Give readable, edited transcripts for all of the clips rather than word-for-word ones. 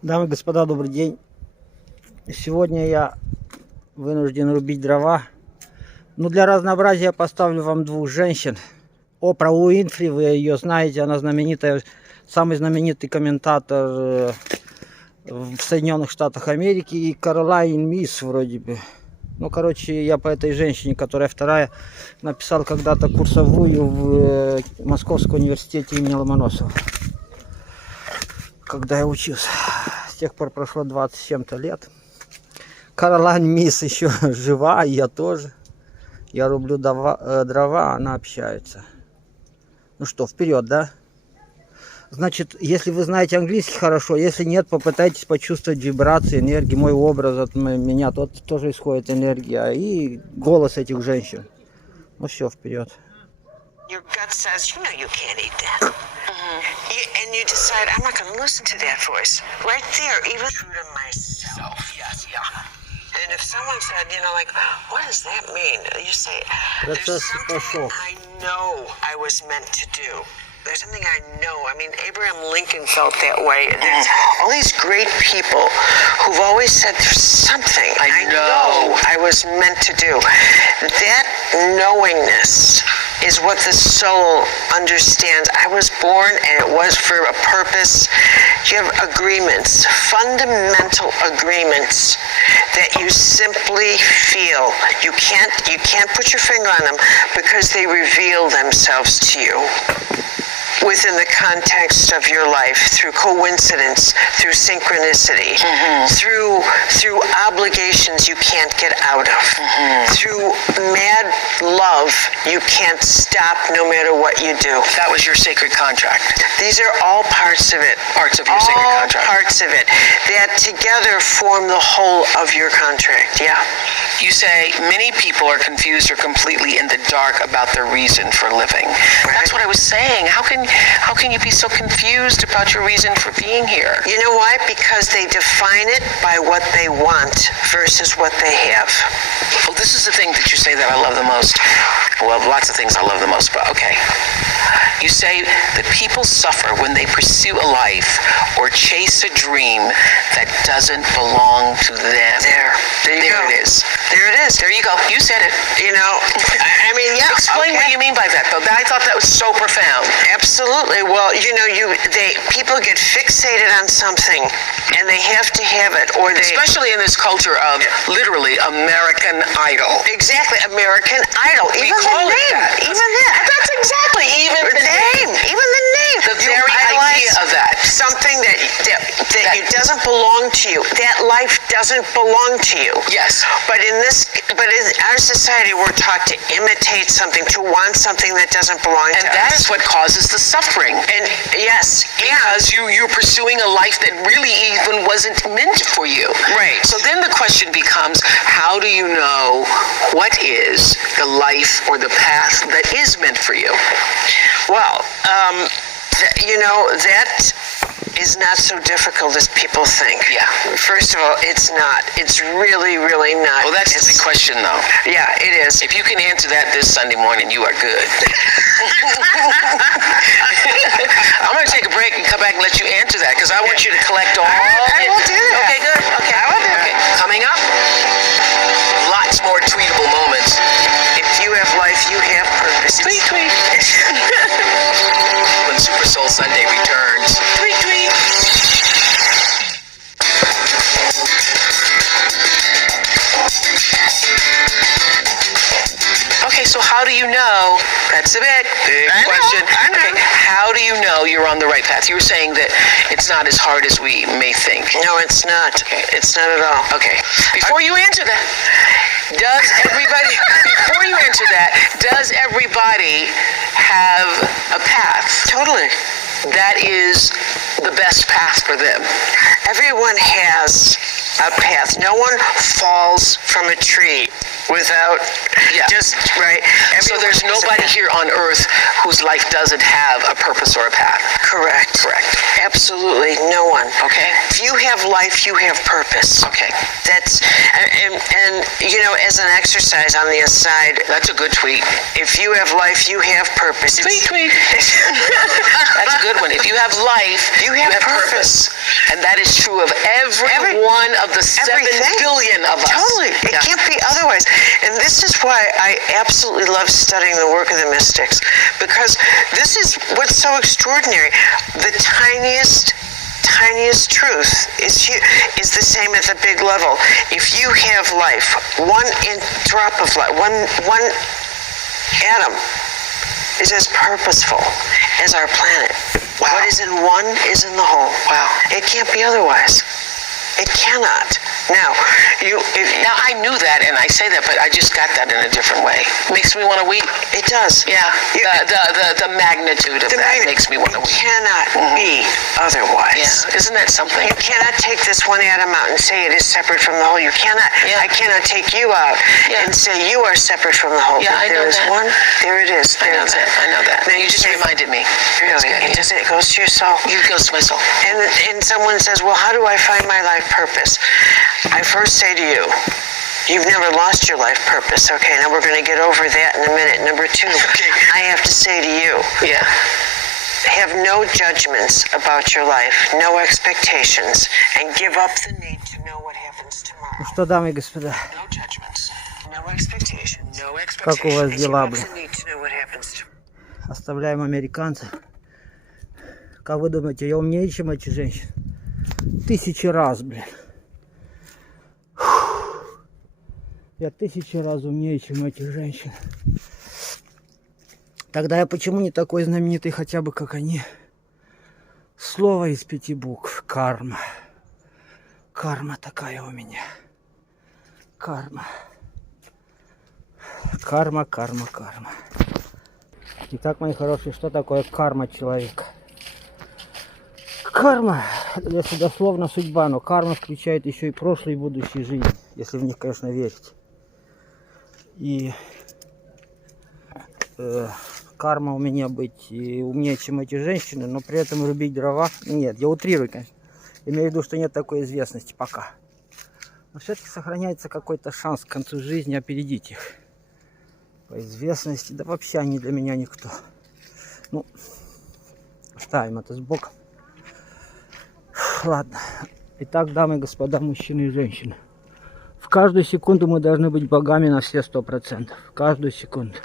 Дамы и господа, добрый день. Сегодня я вынужден рубить дрова. Но для разнообразия поставлю вам двух женщин. Опра Уинфри, вы ее знаете, она знаменитая, самый знаменитый комментатор в Соединенных Штатах Америки. И Каролайн Мисс вроде бы. Ну, короче, я по этой женщине, которая вторая, написал когда-то курсовую в Московском университете имени Ломоносова. Когда я учился. С тех пор прошло 20 с чем-то лет. Каролайн Мисс еще жива, и я тоже. Я рублю дрова, она общается. Ну что, вперед, да? Значит, если вы знаете английский хорошо, если нет, попытайтесь почувствовать вибрации, энергии. Мой образ от меня тоже исходит энергия. И голос этих женщин. Ну все, вперед. Your gut says, you know you can't eat that. And you decide, I'm not going to listen to that voice. Right there, even true to myself. Yes, yeah. And if someone said, like, what does that mean? You say, there's something I know I was meant to do. There's something I know. I mean, Abraham Lincoln felt that way. There's all these great people who've always said there's something I know I was meant to do. That knowingness is what the soul understands. I was born and it was for a purpose. You have agreements, fundamental agreements that you simply feel. You can't put your finger on them because they reveal themselves to you within the context of your life, through coincidence, through synchronicity, through obligations you can't get out of, through mad love you can't stop no matter what you do. That was your sacred contract. These are all parts of it. Parts of your sacred contract. All parts of it that together form the whole of your contract. Yeah. You say many people are confused or completely in the dark about their reason for living. Right. That's what I was saying. How can you be so confused about your reason for being here? You know why? Because they define it by what they want versus what they have. Well, this is the thing that you say that I love the most. Well, lots of things I love the most, but okay. You say that people suffer when they pursue a life or chase a dream that doesn't belong to them. There you go. It is. There it is. There you go. You said it. I mean, yeah. Explain what you mean by that, though. I thought that was so profound. Absolutely. Well, people get fixated on something, and they have to have it, or especially in this culture of literally American Idol. Exactly, American Idol. Even the name. Even that. That's exactly. Even the name. Even the name. The very idea of that. Something that it doesn't belong to you. That life doesn't belong to you. Yes. But in our society, we're taught to imitate something, to want something that doesn't belong to us. And that is what causes the suffering. And yes, because you're pursuing a life that really even wasn't meant for you. Right. So then the question becomes, how do you know what is the life or the path that is meant for you? Well, that is not so difficult as people think. Yeah. First of all, it's not. It's really, really not. Well, that's the big question, though. Yeah, it is. If you can answer that this Sunday morning, you are good. I'm going to take a break and come back and let you answer that, because I want you to collect all. I will do that. Okay, good. Okay. I will do that. Okay. Coming up, lots more tweetable moments. If you have life, you have purpose. Tweet, tweet. When Super Soul Sunday returns. Tweet, tweet. Okay, so how do you know? That's a big question. I know. Okay, how do you know you're on the right path? You were saying that it's not as hard as we may think. No, it's not. Okay. It's not at all. Okay. Before you answer that, does everybody have a path? Totally. That is the best path for them. Everyone has a path. No one falls from a tree without just right. So there's nobody here on earth whose life doesn't have a purpose or a path. Correct. Absolutely no one. Okay. If you have life, you have purpose. Okay. That's and you know, as an exercise on the aside, That's a good tweet. if you have life, you have purpose. Tweet, tweet. That's a good one. If you have life, You have purpose. And that is true of every one of the 7 everything. billion of us. Totally. It Yeah. can't be otherwise. And this is why I absolutely love studying the work of the mystics, because this is what's so extraordinary. The tiniest truth is the same at the big level. If you have life, drop of life, one atom is as purposeful as our planet. Wow. What is in one is in the whole. Wow. It can't be otherwise. It cannot. Now, Now, I knew that, and I say that, but I just got that in a different way. Makes me want to weep. it does. Yeah. The magnitude of that makes me want to It weep. cannot be otherwise. Yeah. Isn't that something? You cannot take this one atom out and say it is separate from the whole. You cannot. Yeah. I cannot take you out and say you are separate from the whole. Yeah, But I know there is that. one. There it is. I know There's that. it. I know that. Now You just say- reminded me. Really, That's good, it goes to your soul. It goes to my soul. And someone says, well, how do I find my life purpose? I first say to you, you've never lost your life purpose. Okay, now we're going to get over that in a minute. Number 2, Okay. I have to say to you, Yeah. have no judgments about your life, no expectations, and give up the need to know what happens tomorrow. Ну что, дамы и господа, No judgments. No expectations. No как у вас expectations. And give дела, up блин? the need to know what happens tomorrow. Оставляем американцев. Как вы думаете, я умнее, чем эти женщины? 1000 раз, блин. Я 1000 раз умнее, чем эти женщины. Тогда я почему не такой знаменитый, хотя бы как они? Слово из 5 букв. Карма. Карма такая у меня. Карма. Карма, карма, карма. Итак, мои хорошие, что такое карма человека? Карма, если дословно судьба, но карма включает еще и прошлые и будущие жизни, если в них, конечно, верить. И карма у меня быть и умнее, чем эти женщины, но при этом рубить дрова. Нет, я утрирую, конечно. Имею в виду, что нет такой известности пока. Но все-таки сохраняется какой-то шанс к концу жизни опередить их. По известности, да вообще они для меня никто. Ну, оставим это с боком. Ладно. Итак, дамы и господа, мужчины и женщины. В каждую секунду мы должны быть богами на все 100%. В каждую секунду.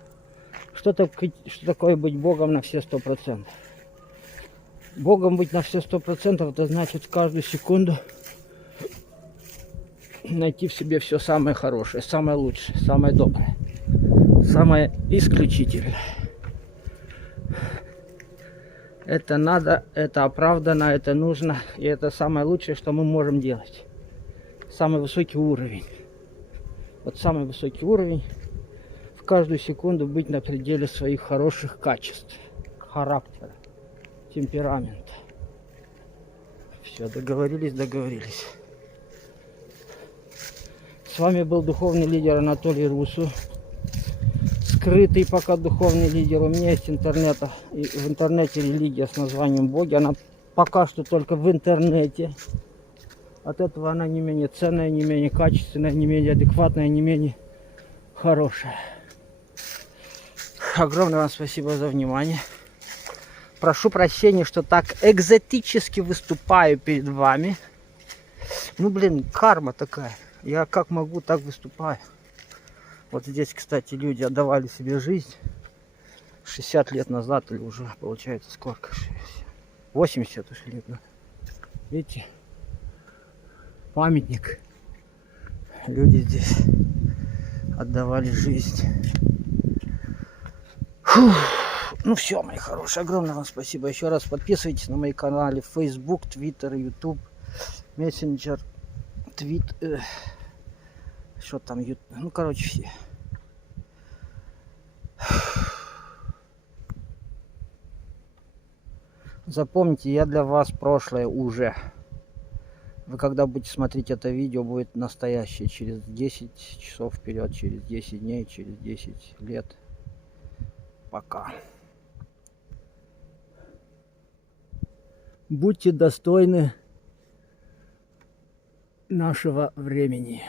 Что такое быть богом на все 100%? Богом быть на все 100% это значит в каждую секунду найти в себе все самое хорошее, самое лучшее, самое доброе, самое исключительное. Это надо, это оправдано, это нужно, и это самое лучшее, что мы можем делать. Самый высокий уровень. Вот самый высокий уровень. В каждую секунду быть на пределе своих хороших качеств, характера, темперамента. Все, договорились, договорились. С вами был духовный лидер Анатолий Русу. Скрытый пока духовный лидер. У меня есть в интернете религия с названием Боги. Она пока что только в интернете. От этого она не менее ценная, не менее качественная, не менее адекватная, не менее хорошая. Огромное вам спасибо за внимание. Прошу прощения, что так экзотически выступаю перед вами. Ну, блин, карма такая. Я как могу, так выступаю. Вот здесь, кстати, люди отдавали себе жизнь 60 лет назад, или уже, получается, сколько? 80 уж лет. Да? Видите? Памятник. Люди здесь отдавали жизнь. Фух. Ну все, мои хорошие, огромное вам спасибо. Еще раз подписывайтесь на мои каналы Facebook, Twitter, YouTube, Messenger, что там, YouTube, ну короче все. Запомните, я для вас прошлое уже. Вы когда будете смотреть это видео, будет настоящее через 10 часов вперед, через 10 дней, через 10 лет. Пока. Будьте достойны нашего времени.